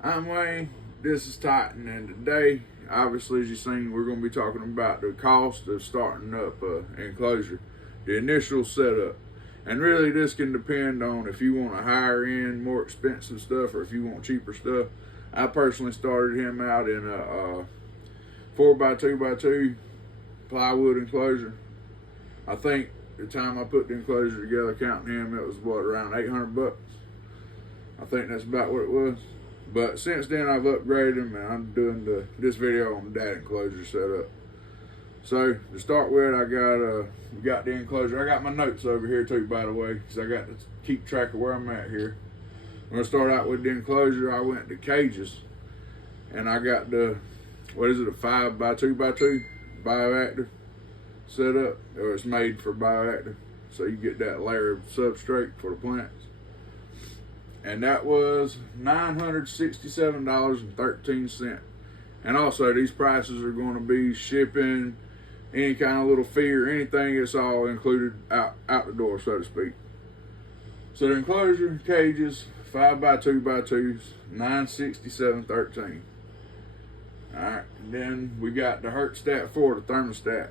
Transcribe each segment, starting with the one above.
I'm Wayne, this is Titan, and today, obviously as you've seen, we're going to be talking about the cost of starting up an enclosure, the initial setup. And really this can depend on if you want to hire in more expensive stuff or if you want cheaper stuff. I personally started him out in a 4x2x2 plywood enclosure. I think the time I put the enclosure together, counting him, it was around 800 bucks. I think that's about what it was. But since then, I've upgraded them, and I'm doing this video on that enclosure setup. So to start with, I got the enclosure. I got my notes over here too, by the way, because I got to keep track of where I'm at here. I'm gonna start out with the enclosure. I went to cages, and I got the a 5x2x2 bioactive setup, or it's made for bioactive, so you get that layer of substrate for the plants. And that was $967.13. And also, these prices are going to be shipping, any kind of little fee or anything. It's all included out the door, so to speak. So the enclosure cages, 5x2x2s, $967.13. All right, and then we got the Hertzstat 4, the thermostat.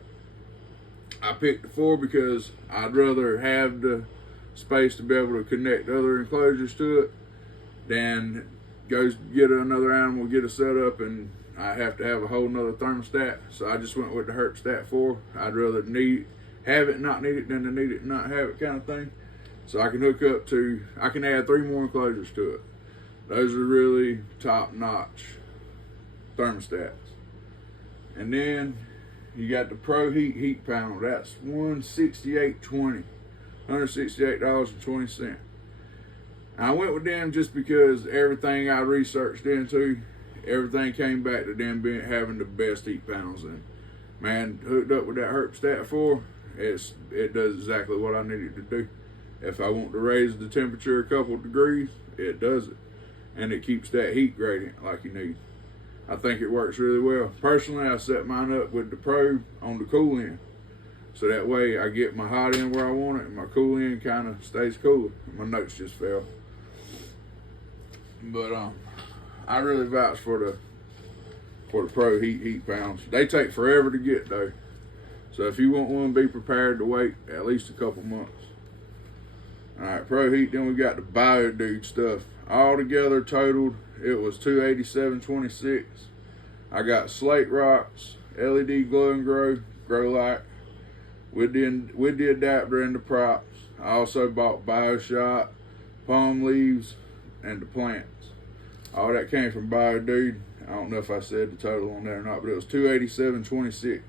I picked the 4 because I'd rather have the space to be able to connect other enclosures to it than go get another animal, get a setup, and I have to have a whole nother thermostat. So I just went with the Hertzstat 4. I'd rather have it, not need it, than to need it, not have it, kind of thing. So I can hook up to, I can add 3 more enclosures to it. Those are really top-notch thermostats. And then you got the Pro heat panel. That's $168.20. $168.20. I went with them just because everything I researched into, everything came back to them having the best heat panels. And man, hooked up with that Hertzstat 4, it does exactly what I need it to do. If I want to raise the temperature a couple of degrees, it does it. And it keeps that heat gradient like you need. I think it works really well. Personally, I set mine up with the Pro on the cool end. So that way I get my hot end where I want it and my cool end kind of stays cooler. My notes just fell. But I really vouch for the Pro heat panels. They take forever to get though. So if you want one, be prepared to wait at least a couple months. Alright, Pro heat, then we got the BioDude stuff. All together totaled, it was $287.26. I got slate rocks, LED glow and grow light, with the adapter and the props. I also bought BioShot, palm leaves, and the plants. All that came from BioDude. I don't know if I said the total on there or not, but it was $287.26.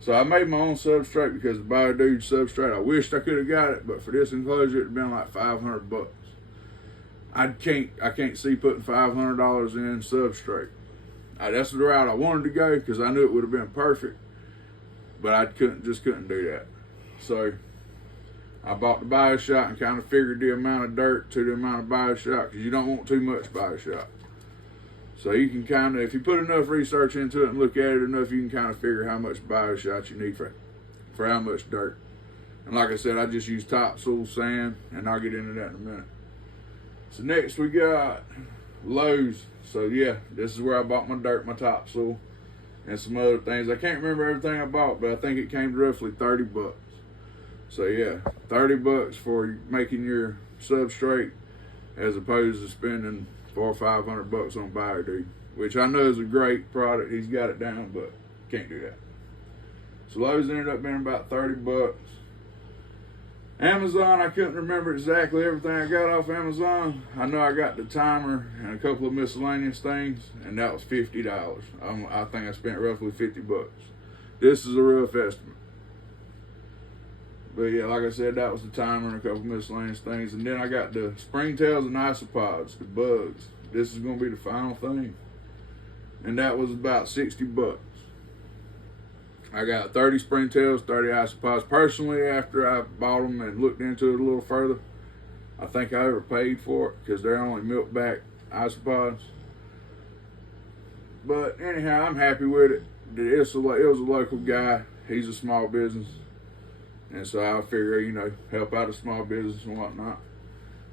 So I made my own substrate because the BioDude substrate, I wished I could have got it, but for this enclosure it'd been like 500 bucks. I can't see putting $500 in substrate. That's the route I wanted to go because I knew it would have been perfect. But I just couldn't do that. So I bought the BioShot and kind of figured the amount of dirt to the amount of BioShot, because you don't want too much BioShot. So you can kind of, if you put enough research into it and look at it enough, you can kind of figure how much BioShot you need for how much dirt. And like I said, I just use topsoil, sand, and I'll get into that in a minute. So next we got Lowe's. So yeah, this is where I bought my dirt, my topsoil, and some other things. I can't remember everything I bought, but I think it came to roughly 30 bucks. So yeah, 30 bucks for making your substrate as opposed to spending $400 or $500 on BioDude, which I know is a great product. He's got it down, but can't do that. So Lowe's ended up being about 30 bucks. Amazon, I couldn't remember exactly everything I got off Amazon. I know I got the timer and a couple of miscellaneous things, and that was $50. I think I spent roughly 50 bucks. This is a rough estimate. But yeah, like I said, that was the timer and a couple of miscellaneous things. And then I got the springtails and isopods, the bugs. This is going to be the final thing. And that was about 60 bucks. I got 30 springtails, 30 isopods. Personally, after I bought them and looked into it a little further, I think I overpaid for it because they're only milk back isopods. But anyhow, I'm happy with it. It was a local guy. He's a small business. And so I figure, help out a small business and whatnot.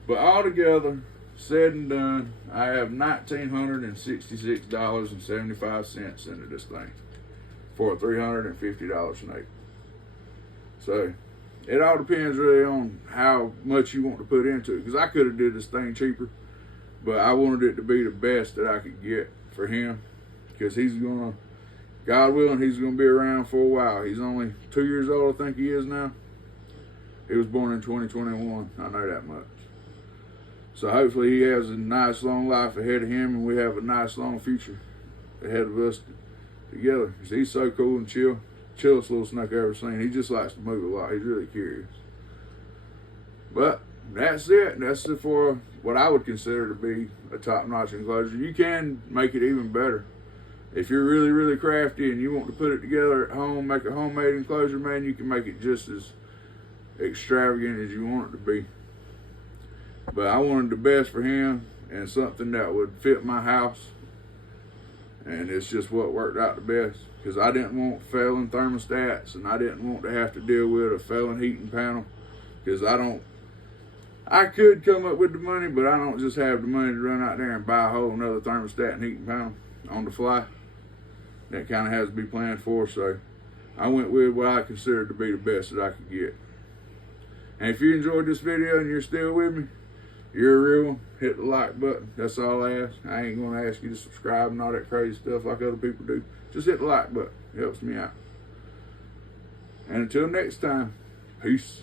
But altogether, said and done, I have $1,966.75 into this thing for a $350 snake. So it all depends really on how much you want to put into it. Because I could have did this thing cheaper, but I wanted it to be the best that I could get for him. Because he's gonna, God willing, he's gonna be around for a while. He's only 2 years old, I think he is now. He was born in 2021. I know that much. So hopefully he has a nice long life ahead of him, and we have a nice long future ahead of us together. Because he's so cool and chill. Chillest little snake I've ever seen. He just likes to move a lot. He's really curious. But that's it. That's it for what I would consider to be a top-notch enclosure. You can make it even better. If you're really, really crafty and you want to put it together at home, make a homemade enclosure, man, you can make it just as extravagant as you want it to be. But I wanted the best for him and something that would fit my house. And it's just what worked out the best. Because I didn't want failing thermostats, and I didn't want to have to deal with a failing heating panel. Because I could come up with the money, but I don't just have the money to run out there and buy a whole another thermostat and heating panel on the fly. That kind of has to be planned for. So I went with what I considered to be the best that I could get. And if you enjoyed this video and you're still with me, you're a real one. Hit the like button. That's all I ask. I ain't going to ask you to subscribe and all that crazy stuff like other people do. Just hit the like button. It helps me out. And until next time, peace.